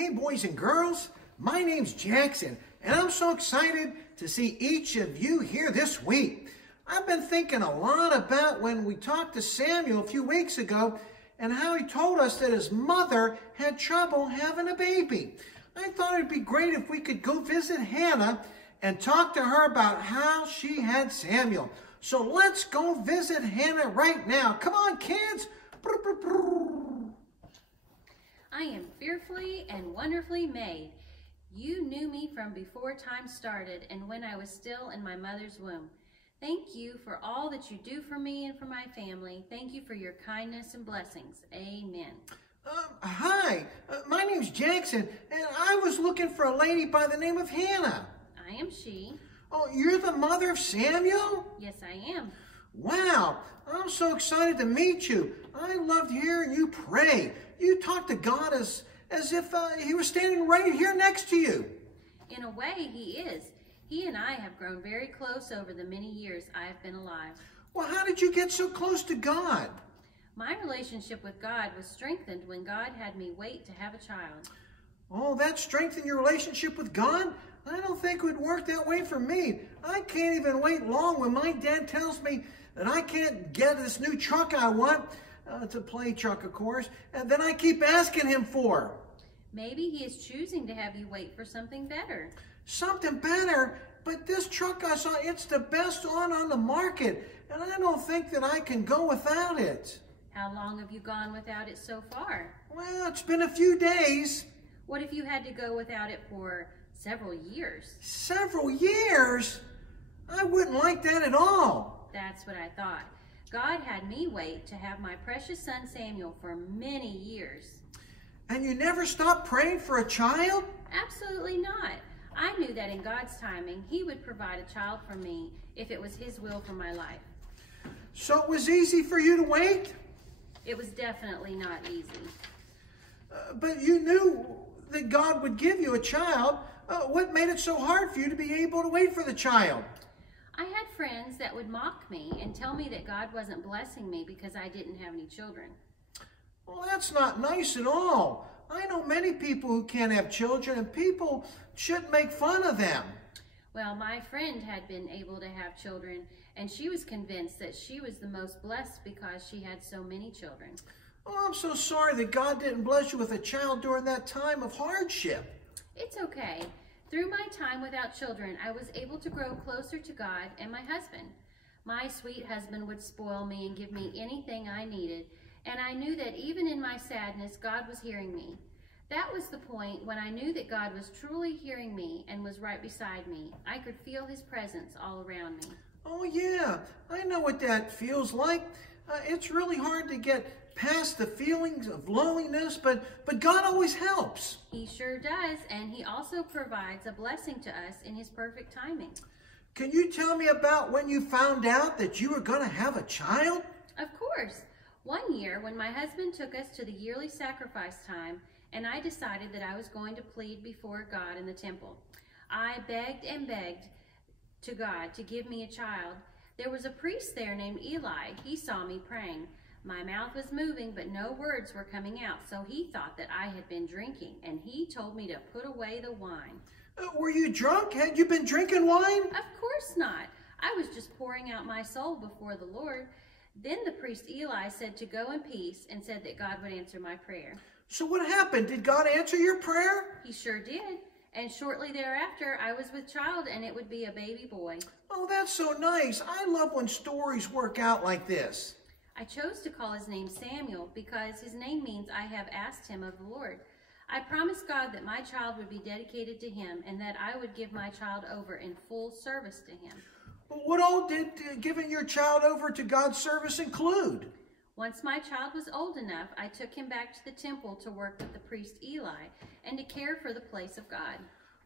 Hey boys and girls, my name's Jackson, and I'm so excited to see each of you here this week. I've been thinking a lot about when we talked to Samuel a few weeks ago and how he told us that his mother had trouble having a baby. I thought it'd be great if we could go visit Hannah and talk to her about how she had Samuel. So let's go visit Hannah right now. Come on, kids. I am fearfully and wonderfully made. You knew me from before time started and when I was still in my mother's womb. Thank you for all that you do for me and for my family. Thank you for your kindness and blessings. Amen. Hi, my name's Jackson, and I was looking for a lady by the name of Hannah. I am she. Oh, you're the mother of Samuel? Yes, I am. Wow, I'm so excited to meet you. I loved hearing you pray. You talk to God as if he was standing right here next to you. In a way, he is. He and I have grown very close over the many years I have been alive. Well, how did you get so close to God? My relationship with God was strengthened when God had me wait to have a child. Oh, that strengthened your relationship with God? I don't think it would work that way for me. I can't even wait long when my dad tells me that I can't get this new truck I want, to play truck, of course, and then I keep asking him for. Maybe he is choosing to have you wait for something better. Something better? But this truck I saw, it's the best on the market, and I don't think that I can go without it. How long have you gone without it so far? Well, it's been a few days. What if you had to go without it for several years? Several years? I wouldn't like that at all. That's what I thought. God had me wait to have my precious son Samuel for many years. And you never stopped praying for a child? Absolutely not. I knew that in God's timing, he would provide a child for me if it was his will for my life. So it was easy for you to wait? It was definitely not easy. But you knew that God would give you a child. What made it so hard for you to be able to wait for the child? I had friends that would mock me and tell me that God wasn't blessing me because I didn't have any children. Well, that's not nice at all. I know many people who can't have children, and people shouldn't make fun of them. Well, my friend had been able to have children, and she was convinced that she was the most blessed because she had so many children. Oh, I'm so sorry that God didn't bless you with a child during that time of hardship. It's okay. Through my time without children, I was able to grow closer to God and my husband. My sweet husband would spoil me and give me anything I needed, and I knew that even in my sadness, God was hearing me. That was the point when I knew that God was truly hearing me and was right beside me. I could feel his presence all around me. Oh yeah, I know what that feels like. It's really hard to get past the feelings of loneliness, but God always helps. He sure does, and he also provides a blessing to us in his perfect timing. Can you tell me about when you found out that you were going to have a child? Of course. One year, when my husband took us to the yearly sacrifice time, and I decided that I was going to plead before God in the temple, I begged and begged to God to give me a child. There was a priest there named Eli. He saw me praying. My mouth was moving, but no words were coming out, so he thought that I had been drinking, and he told me to put away the wine. Were you drunk? Had you been drinking wine? Of course not. I was just pouring out my soul before the Lord. Then the priest Eli said to go in peace and said that God would answer my prayer. So what happened? Did God answer your prayer? He sure did. And shortly thereafter, I was with child, and it would be a baby boy. Oh, that's so nice. I love when stories work out like this. I chose to call his name Samuel because his name means I have asked him of the Lord. I promised God that my child would be dedicated to him and that I would give my child over in full service to him. What all did giving your child over to God's service include? Once my child was old enough, I took him back to the temple to work with the priest Eli and to care for the place of God.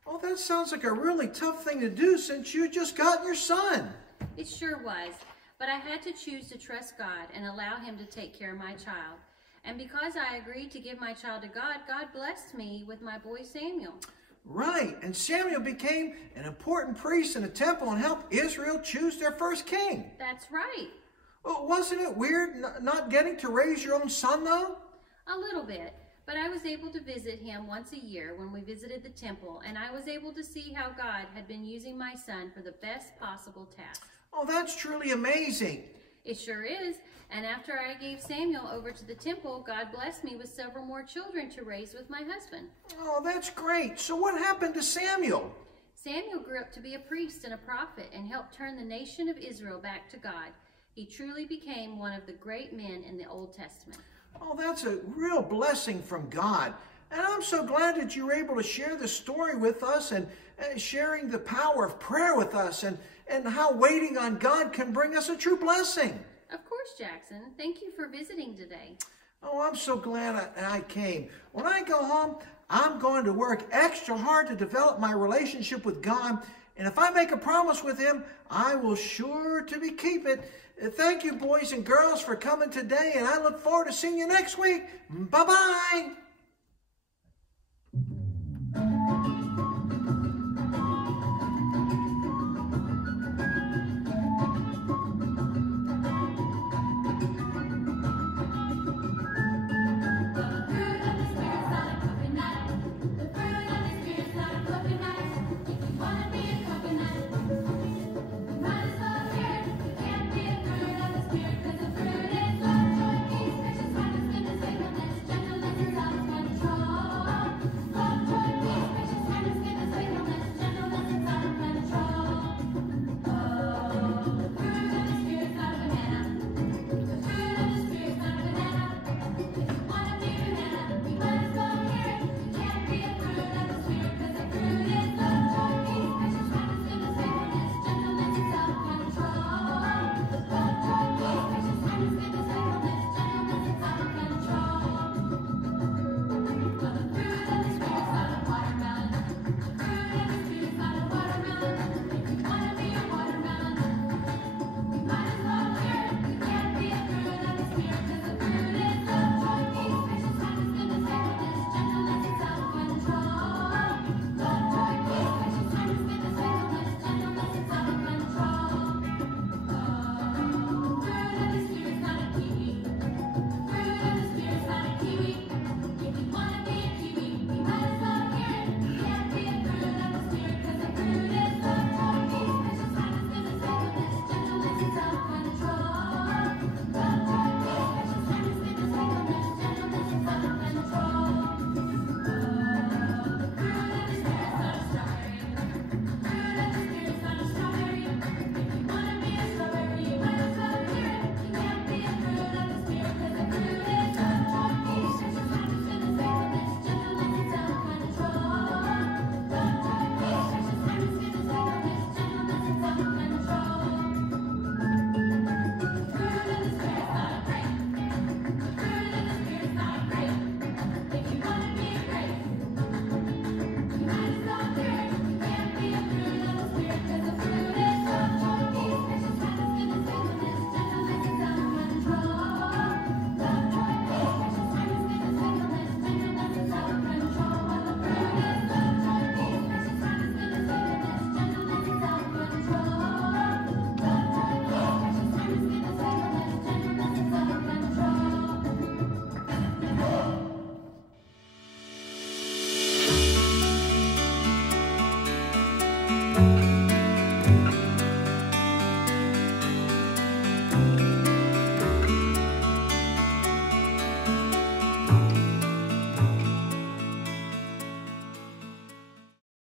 Oh, that sounds like a really tough thing to do since you just got your son. It sure was, but I had to choose to trust God and allow him to take care of my child. And because I agreed to give my child to God, God blessed me with my boy Samuel. Right, and Samuel became an important priest in the temple and helped Israel choose their first king. That's right. Well, wasn't it weird not getting to raise your own son, though? A little bit. But I was able to visit him once a year when we visited the temple, and I was able to see how God had been using my son for the best possible task. Oh, that's truly amazing. It sure is. And after I gave Samuel over to the temple, God blessed me with several more children to raise with my husband. Oh, that's great. So what happened to Samuel? Samuel grew up to be a priest and a prophet and helped turn the nation of Israel back to God. He truly became one of the great men in the Old Testament. Oh, that's a real blessing from God. And I'm so glad that you were able to share this story with us and sharing the power of prayer with us and how waiting on God can bring us a true blessing. Of course, Jackson. Thank you for visiting today. Oh, I'm so glad I came. When I go home, I'm going to work extra hard to develop my relationship with God. And if I make a promise with him, I will sure to keep it. Thank you, boys and girls, for coming today, and I look forward to seeing you next week. Bye-bye.